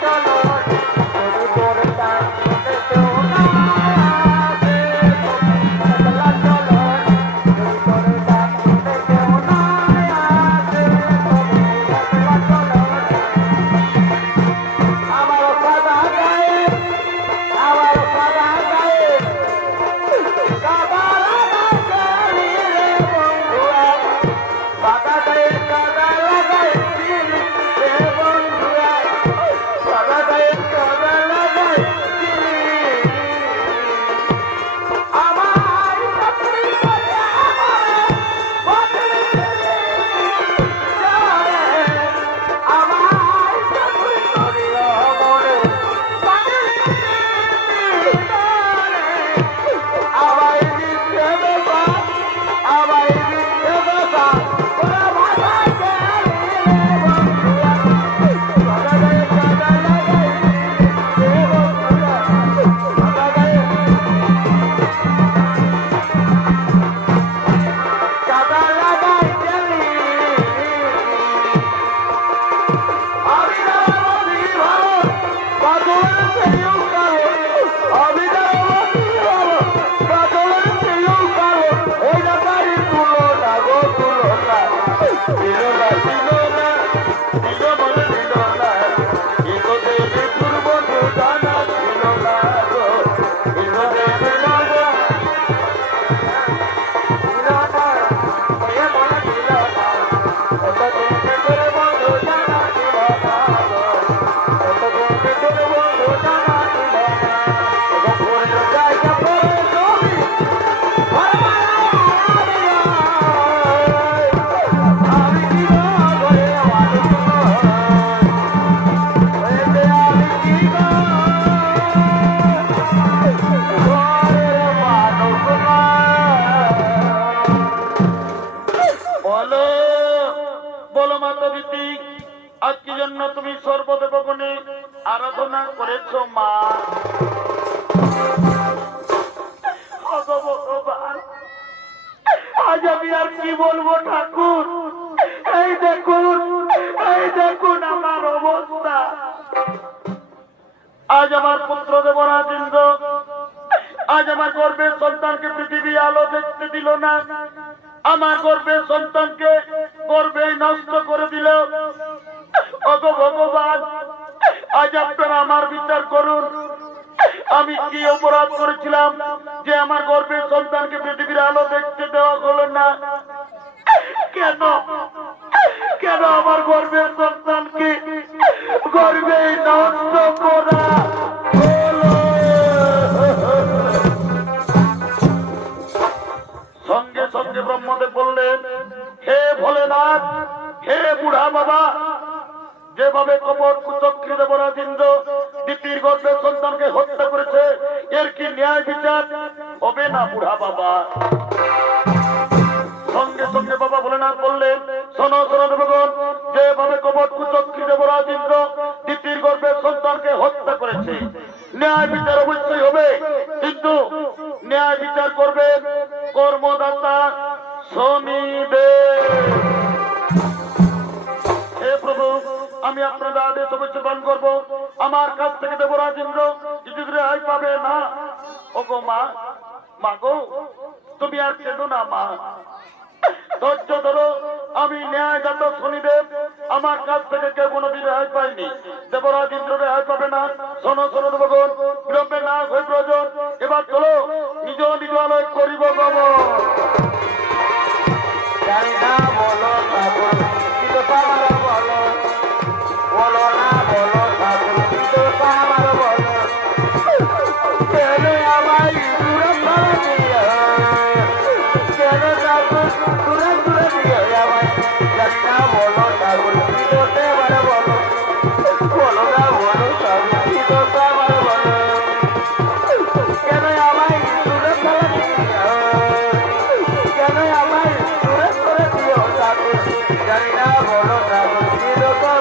চলো আজকে জন্য তুমি সর্বদেবগণে আরাধনা করেছ, মা। আজ আমি আর কি বলব, ঠাকুর? এই দেখুন এই দেখুন আমার অবস্থা। আজ আমার পুত্র দেবরাজ ইন্দ্র আজ আমার গর্বের সন্তানকে পৃথিবী আলো দেখতে দিল না। আমার গর্বের সন্তানকে গর্বে নষ্ট করে দিল। ওগো ভগবান, আজ আপনারা আমার বিচার করুন। আমি কি অপরাধ করেছিলাম যে আমার গর্বের সন্তানকে পৃথিবীর আলো দেখতে দেওয়া হলো না? কেন? কেন আমার গর্বের সন্তানকে গর্বে নষ্ট করা সঙ্গে সঙ্গে ব্রহ্মদেব বললেন, হে ভোলেনাথ, হে বুড়া বাবা যেভাবে কপট কুচক্রী দেবরাজ ইন্দ্র দ্বিতীয় গর্ভের সন্তানকে হত্যা করেছে, এর কি ন্যায় বিচার? হবে না বুড়া বাবা। সঙ্গে সঙ্গে বাবা দ্বিতীয় গর্ভের সন্তানকে হত্যা করেছে, ন্যায় বিচার অবশ্যই হবে। কিন্তু ন্যায় বিচার করবে কর্মদাতা শনিদেব আমি আপনাদের আদেশ অবশ্যই পালন করব। আমার কাছ থেকে দেবরাজ ইন্দ্র কিছু রেহাই পাবে না। ও গো মা মা গো, তুমি আর কেঁদো না মা। ধৈর্য ধরো, আমি ন্যায় যাত শনিদেব। আমার কাছ থেকে কেউ কোনোদিন রেহাই পাইনি দেবরাজ ইন্দ্র রেহাই পাবে না। শোনো শোনো দেবগণ বিলম্বে না হয়ে প্রয়োজন। এবার চলো, নিজ নিজ আলোয় করিব গমন। বলো জানি না বলো না বলো ঠাকুর